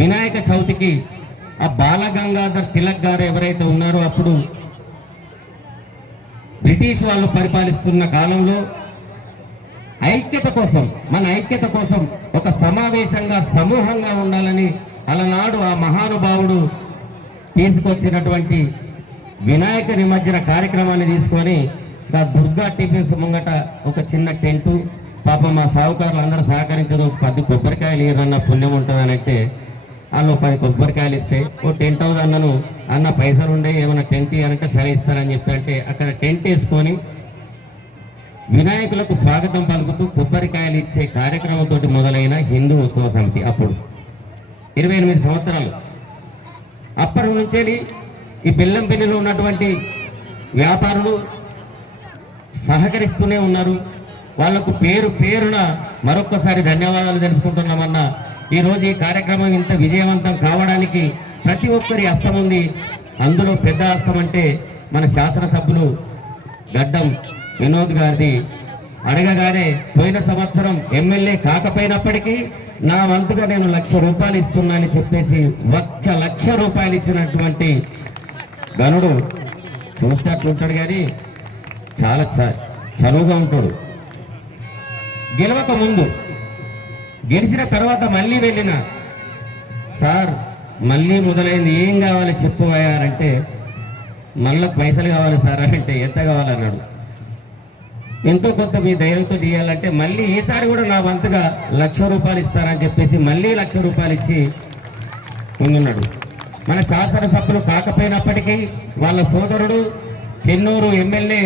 వినాయక చవితికి ఆ బాలగంగాధర్ తిలక్ గారు ఎవరైతే ఉన్నారో అప్పుడు బ్రిటిష్ వాళ్ళు పరిపాలిస్తున్న కాలంలో ఐక్యత కోసం, మన ఐక్యత కోసం ఒక సమావేశంగా సమూహంగా ఉండాలని అలనాడు ఆ మహానుభావుడు తీసుకొచ్చినటువంటి వినాయక నిమజ్జన కార్యక్రమాన్ని తీసుకొని దుర్గా టిఫిన్స్ ముంగట ఒక చిన్న టెంటు, పాపం మా సావుకారులు అందరూ సహకరించదు, 10 కొబ్బరికాయలు ఏదన్నా పుణ్యం ఉంటుందని అంటే వాళ్ళు 10 కొబ్బరికాయలు ఇస్తే ఓ టెంట్ హౌస్ అన్నను అన్న పైసలు ఉండే ఏమైనా టెంట్ ఇవ్వాలంటే సరే ఇస్తారని చెప్పి అంటే అక్కడ టెంట్ వేసుకొని వినాయకులకు స్వాగతం పలుకుతూ కొబ్బరికాయలు ఇచ్చే కార్యక్రమంతో మొదలైన హిందూ ఉత్సవ సమితి. అప్పుడు 28 సంవత్సరాలు. అప్పటి నుంచి ఈ బెల్లంపల్లిలో ఉన్నటువంటి వ్యాపారులు సహకరిస్తూనే ఉన్నారు. వాళ్లకు పేరు పేరున మరొక్కసారి ధన్యవాదాలు తెలుపుకుంటున్నామన్న. ఈరోజు ఈ కార్యక్రమం ఇంత విజయవంతం కావడానికి ప్రతి ఒక్కరి హస్తం ఉంది. అందులో పెద్ద హస్తం అంటే మన శాసనసభ్యులు గడ్డం వినోద్ గారిది. అడగగానే పోయిన సంవత్సరం ఎమ్మెల్యే కాకపోయినప్పటికీ నా వంతుగా నేను ₹1,00,000 ఇస్తున్నానని చెప్పేసి ₹1,00,000 ఇచ్చినటువంటి గనుడు. చూస్తే అట్లుంటాడు కానీ చాలా చనువుగా ఉంటాడు. గెలవక ముందు, గెలిచిన తర్వాత మళ్ళీ వెళ్ళిన సార్ మళ్ళీ మొదలైంది, ఏం కావాలి చెప్పబోయారంటే మళ్ళీ పైసలు కావాలి సార్ అంటే ఎంత కావాలన్నాడు. ఎంతో కొంత మీ ధైర్యంతో చేయాలంటే మళ్ళీ ఈసారి కూడా నా వంతుగా ₹1,00,000 ఇస్తారని చెప్పేసి మళ్ళీ ₹1,00,000 ఇచ్చి ముందున్నాడు. మన శాసనసభ్యులు కాకపోయినప్పటికీ వాళ్ళ సోదరుడు చెన్నూరు ఎమ్మెల్యే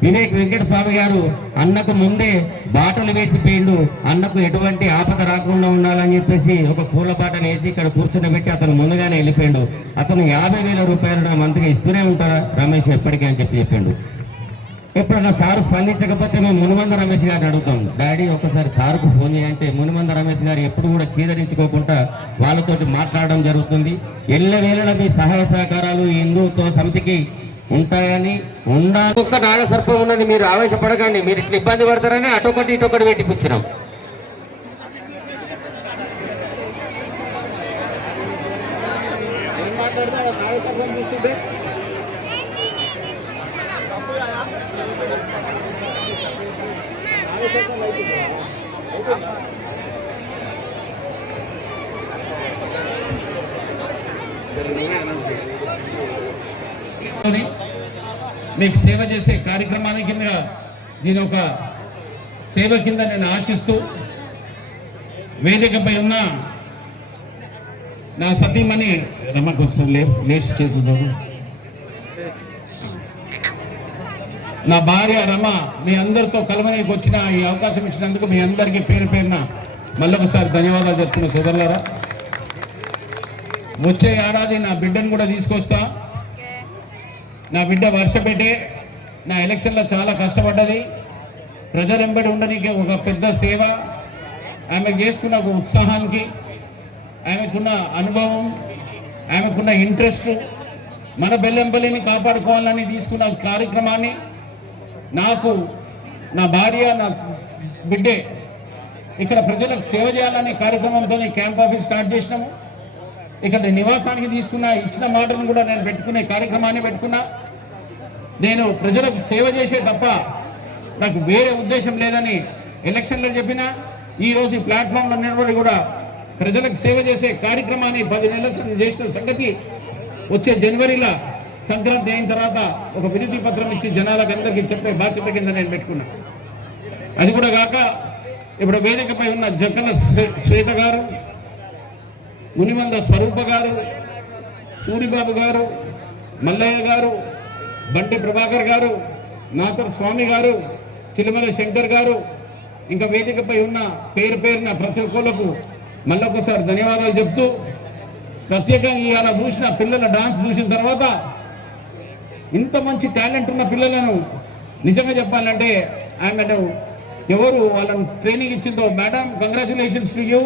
వివేక్ వెంకటస్వామి గారు అన్నకు ముందే బాటలు వేసిపోయిండు. అన్నకు ఎటువంటి ఆపద రాకుండా ఉండాలని చెప్పేసి ఒక పూల బాటలు వేసి ఇక్కడ కూర్చుని పెట్టి అతను ముందుగానే వెళ్ళిపోయిండు. అతను ₹50,000 నా మంత్రికి ఇస్తూనే ఉంటారా రమేష్ ఎప్పటికీ అని చెప్పిండు. ఎప్పుడన్నా సారు స్పందించకపోతే మేము మునిమంద రమేష్ గారిని అడుగుతాం, డాడీ ఒకసారి సార్కు ఫోన్ చేయంటే మునిమంద రమేష్ గారు ఎప్పుడు కూడా చీదరించుకోకుండా వాళ్ళతోటి మాట్లాడడం జరుగుతుంది. ఎల్లవేళలా మీ సహాయ సహకారాలు హిందూ ఉత్సవ సమితికి ఉంటాయని ఉండాలి. ఒక్క నాగసర్పం ఉన్నది, మీరు ఆవేశపడకండి, మీరు ఇట్లా ఇబ్బంది పడతారని అటొకటి ఇటొకటి పెట్టిపుచ్చినాం. మీకు సేవ చేసే కార్యక్రమానికి కింద దీని ఒక సేవ కింద నేను ఆశిస్తూ వేదికపై ఉన్న నా సతీమణి రమ కొంచెం లేచి చేతులు, నా భార్య రమ మీ అందరితో కలవడానికి వచ్చిన ఈ అవకాశం ఇచ్చినందుకు మీ అందరికీ పేరు పేరున మళ్ళొకసారి ధన్యవాదాలు చెప్తున్నా సోదరులారా. వచ్చే ఏడాది నా బిడ్డను కూడా తీసుకొస్తా. నా బిడ్డ వర్షపెట్టే నా ఎలక్షన్లో చాలా కష్టపడ్డది. ప్రజలెంబడి ఉండడానికి ఒక పెద్ద సేవ, ఆమె చేసుకున్న ఒక ఉత్సాహానికి, ఆమెకున్న అనుభవం, ఆమెకున్న ఇంట్రెస్ట్, మన బెల్లంపల్లిని కాపాడుకోవాలని తీసుకున్న కార్యక్రమాన్ని నాకు నా భార్య నా బిడ్డే ఇక్కడ ప్రజలకు సేవ చేయాలనే కార్యక్రమంతోనే క్యాంప్ ఆఫీస్ స్టార్ట్ చేసినాము. ఇక్కడ నివాసానికి తీసుకున్న ఇచ్చిన మాటను కూడా నేను పెట్టుకునే కార్యక్రమాన్ని పెట్టుకున్నా. నేను ప్రజలకు సేవ చేసే తప్ప నాకు వేరే ఉద్దేశం లేదని ఎలక్షన్లో చెప్పిన. ఈరోజు ఈ ప్లాట్ఫామ్లో నిలబడి కూడా ప్రజలకు సేవ చేసే కార్యక్రమాన్ని 10 నెలల చేసిన సంగతి వచ్చే జనవరిలో సంక్రాంతి అయిన తర్వాత ఒక వినతి పత్రం ఇచ్చి జనాలకు అందరికీ చెప్పే బాధ్యత కింద నేను పెట్టుకున్నా. అది కూడా కాక ఇప్పుడు వేదికపై ఉన్న జక్కన శ్వేత గారు, మునిమంద స్వరూప గారు, సూరిబాబు గారు, మల్లయ్య గారు, బంటి ప్రభాకర్ గారు, నాథర్ స్వామి గారు, చిలమల శంకర్ గారు, ఇంకా వేదికపై ఉన్న పేరు పేరున ప్రతి ఒక్కరికి మళ్ళొకసారి ధన్యవాదాలు చెప్తూ, ప్రత్యేకంగా ఇవాళ చూసిన పిల్లల డాన్స్ చూసిన తర్వాత ఇంత మంచి టాలెంట్ ఉన్న పిల్లలను నిజంగా చెప్పాలంటే ఆమెను ఎవరు వాళ్ళని ట్రైనింగ్ ఇచ్చిందో, మేడం కంగ్రాచులేషన్స్ టు యూ,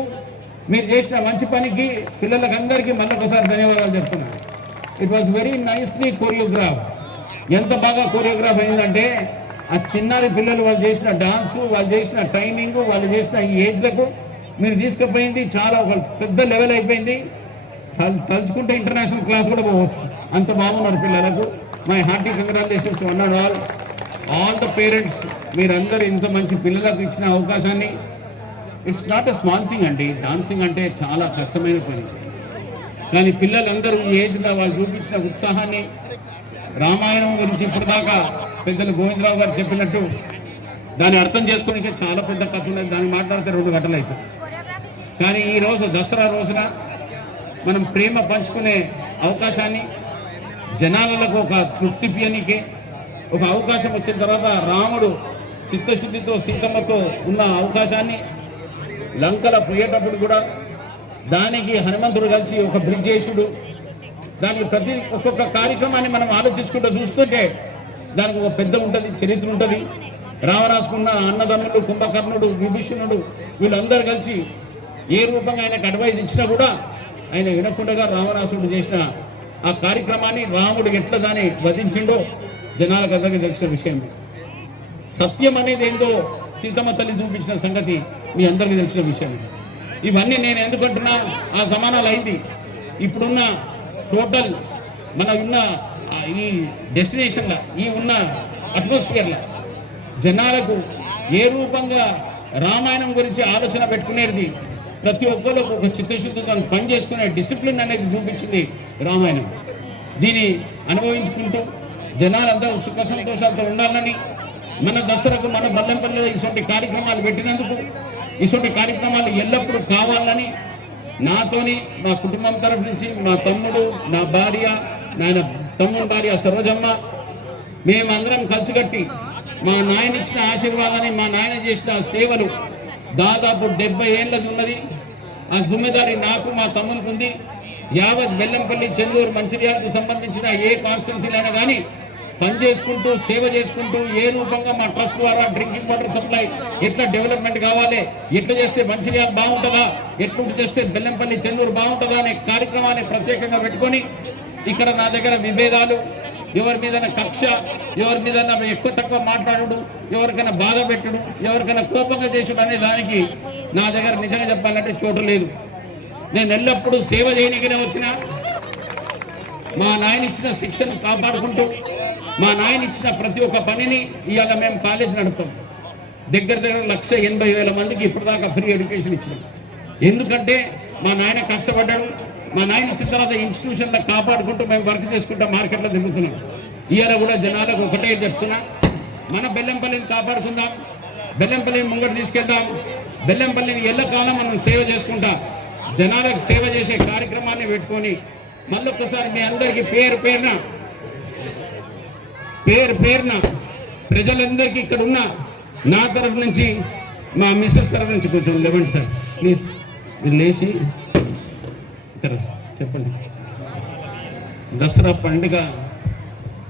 మీరు చేసిన మంచి పనికి పిల్లలకు అందరికీ మళ్ళొకసారి ధన్యవాదాలు చెప్తున్నాను. It was very nicely choreograph. ఎంత బాగా కోరియోగ్రాఫ్ అయిందంటే ఆ చిన్నారి పిల్లలు వాళ్ళు చేసిన డాన్సు, వాళ్ళు చేసిన టైమింగ్, వాళ్ళు చేసిన ఈ ఏజ్లకు మీరు తీసుకుపోయింది చాలా ఒక పెద్ద లెవెల్ అయిపోయింది. తలుచుకుంటే ఇంటర్నేషనల్ క్లాస్ కూడా పోవచ్చు, అంత బాగున్నారు పిల్లలకు. My hearty congratulations one and all the parents. మీరందరూ ఇంత మంచి పిల్లలకు ఇచ్చిన అవకాశాన్ని, it's not a small thing అండి. డాన్సింగ్ అంటే చాలా కష్టమైన పని, కానీ పిల్లలందరూ ఈ ఏజ్లో వాళ్ళు చూపించిన ఉత్సాహాన్ని, రామాయణం గురించి ఇప్పటిదాకా పెద్దలు గోవిందరావు గారు చెప్పినట్టు దాన్ని అర్థం చేసుకోనికే చాలా పెద్ద కథ ఉన్నది. దాన్ని మాట్లాడితే 2 గంటలు అవుతుంది. కానీ ఈరోజు దసరా రోజున మనం ప్రేమ పంచుకునే అవకాశాన్ని, జనాలకు ఒక తృప్తి పియనికే ఒక అవకాశం వచ్చిన తర్వాత, రాముడు చిత్తశుద్ధితో సీతమ్మతో ఉన్న అవకాశాన్ని లంకల పోయేటప్పుడు కూడా దానికి హనుమంతుడు కలిసి ఒక బ్రిడ్జ్ చేసుడు, దానికి ప్రతి ఒక్కొక్క కార్యక్రమాన్ని మనం ఆలోచించుకుంటూ చూస్తుంటే దానికి ఒక పెద్ద ఉంటుంది, చరిత్ర ఉంటుంది. రావణాసుకున్న అన్నదమ్ముడు, కుంభకర్ణుడు, విభీషణుడు వీళ్ళందరూ కలిసి ఏ రూపంగా ఆయనకు అడ్వైజ్ ఇచ్చినా కూడా ఆయన వినకుండా రావణాసుడు చేసిన ఆ కార్యక్రమాన్ని, రాముడు ఎట్లా దాన్ని వధించిండో జనాలకు అందరికీ తెలిసిన విషయం. సత్యం అనేది ఏందో సీతమ్మ తల్లి చూపించిన సంగతి మీ అందరికీ తెలిసిన విషయం. ఇవన్నీ నేను ఎందుకంటున్నా, ఆ జమానాలు అయింది. ఇప్పుడున్న టోటల్ మన ఉన్న ఈ డెస్టినేషన్లో, ఈ ఉన్న అట్మాస్ఫియర్లో జనాలకు ఏ రూపంగా రామాయణం గురించి ఆలోచన పెట్టుకునేది, ప్రతి ఒక్కరికి ఒక చిత్తశుద్ధితో పని చేసుకునే డిసిప్లిన్ అనేది చూపించింది రామాయణం. దీన్ని అనుభవించుకుంటూ జనాలందరూ సుఖ సంతోషాలతో ఉండాలని, మన దసరాకు మన బల్లంపల్లిలో ఇటువంటి కార్యక్రమాలు పెట్టినందుకు, ఇటువంటి కార్యక్రమాలు ఎల్లప్పుడూ కావాలని నాతోని, మా కుటుంబం తరఫు నుంచి, మా తమ్ముడు, నా భార్య, నాయన తమ్ముడు భార్య సరోజమ్మ, మేమందరం కలిసికట్టి మా నాయన ఇచ్చిన ఆశీర్వాదాన్ని, మా నాయన చేసిన సేవలు దాదాపు 70 ఏళ్ళది ఉన్నది. ఆ జిమ్మెదారి నాకు, మా తమ్మునికి ఉంది. యావత్ బెల్లంపల్లి, చెందూరు, మంచిర్యాలకు సంబంధించిన ఏ కాన్స్టిట్యున్సీలైనా కానీ పనిచేసుకుంటూ, సేవ చేసుకుంటూ, ఏ రూపంగా మా ట్రస్ట్ ద్వారా డ్రింకింగ్ వాటర్ సప్లై ఎట్లా డెవలప్మెంట్ కావాలి, ఎట్లా చేస్తే మంచిర్యాల బాగుంటుందా, ఎట్లా చేస్తే బెల్లంపల్లి, చెందూరు బాగుంటుందా అనే కార్యక్రమాన్ని ప్రత్యేకంగా పెట్టుకొని, ఇక్కడ నా దగ్గర విభేదాలు, ఎవరి మీద కక్ష, ఎవరి మీద ఎక్కువ తక్కువ మాట్లాడు, ఎవరికైనా బాధ పెట్టుడు, ఎవరికైనా కోపంగా చేసుడు అనే దానికి నా దగ్గర నిజంగా చెప్పాలంటే చోటు లేదు. నేను ఎల్లప్పుడూ సేవ చేయనికనే వచ్చిన, మా నాయన ఇచ్చిన శిక్షను కాపాడుకుంటూ, మా నాయన ఇచ్చిన ప్రతి ఒక్క పనిని ఇవాళ మేము కాలేజ్ నడుపుతాం. దగ్గర 1,80,000 మందికి ఇప్పటిదాకా ఫ్రీ ఎడ్యుకేషన్ ఇచ్చినాం. ఎందుకంటే మా నాయన కష్టపడ్డాడు. మా నాయన ఇచ్చిన తర్వాత ఇన్స్టిట్యూషన్లో కాపాడుకుంటూ మేము వర్క్ చేసుకుంటూ మార్కెట్లో తిరుగుతున్నాం. ఇవాళ కూడా జనాలకు ఒకటే చెప్తున్నా, మన బెల్లంపల్లిని కాపాడుకుందాం, బెల్లంపల్లిని ముంగడు తీసుకెళ్దాం, బెల్లంపల్లిని ఎల్లకాలం మనం సేవ చేసుకుంటాం. జనాలకు సేవ చేసే కార్యక్రమాన్ని పెట్టుకొని మళ్ళొక్కసారి మీ అందరికీ పేరు పేరున ప్రజలందరికీ ఇక్కడ ఉన్న నా తరఫు నుంచి, మా మిస్సెస్ తరఫు నుంచి కొంచెం లేవండి సార్ ప్లీజ్, మీరు లేచి ఇక్కడ చెప్పండి. దసరా పండుగ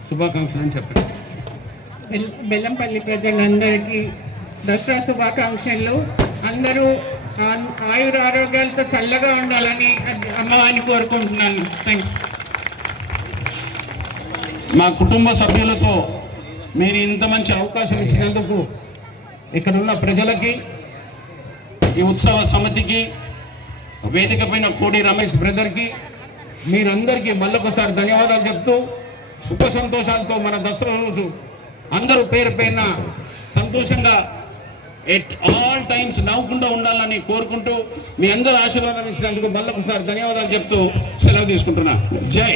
శుభాకాంక్షలు అని చెప్పండి. బెల్లంపల్లి ప్రజలందరికీ దసరా శుభాకాంక్షలు. అందరూ ఆయుర ఆరోగ్యాలతో చల్లగా ఉండాలని అమ్మవారిని కోరుకుంటున్నాను. Thank you. మా కుటుంబ సభ్యులతో మీరు ఇంత మంచి అవకాశం ఇచ్చినందుకు ఇక్కడున్న ప్రజలకి, ఈ ఉత్సవ సమితికి, వేదిక పైన కోడి రమేష్ బ్రదర్కి, మీరందరికీ మళ్ళొకసారి ధన్యవాదాలు చెప్తూ, సుఖ సంతోషాలతో మన దసరా రోజు అందరూ పేరున సంతోషంగా ఎట్ ఆల్ టైమ్స్ నవ్వుకుండా ఉండాలని కోరుకుంటూ, మీ అందరూ ఆశీర్వాదం ఇచ్చినందుకు మళ్ళొకసారి ధన్యవాదాలు చెప్తూ సెలవు తీసుకుంటున్నా. జై.